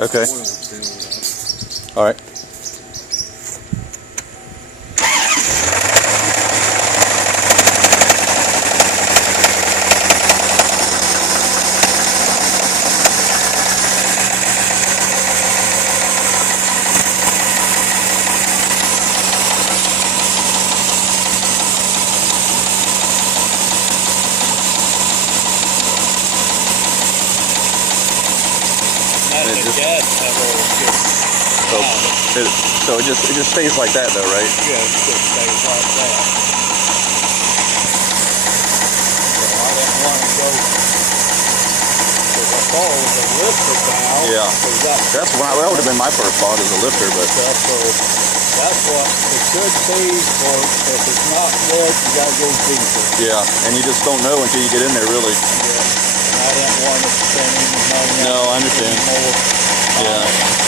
Okay. All right. So it just stays like that though, right? Yeah, it just stays like that. So I didn't want to go, because I thought it was a lifter valve. Yeah. That would have been my first thought, as a lifter, but so that's what it should be. Or if it's not good, you gotta go deeper. yeah, and you just don't know until you get in there, really. Yeah. And I didn't want to spend any money. No, I understand. More. Yeah.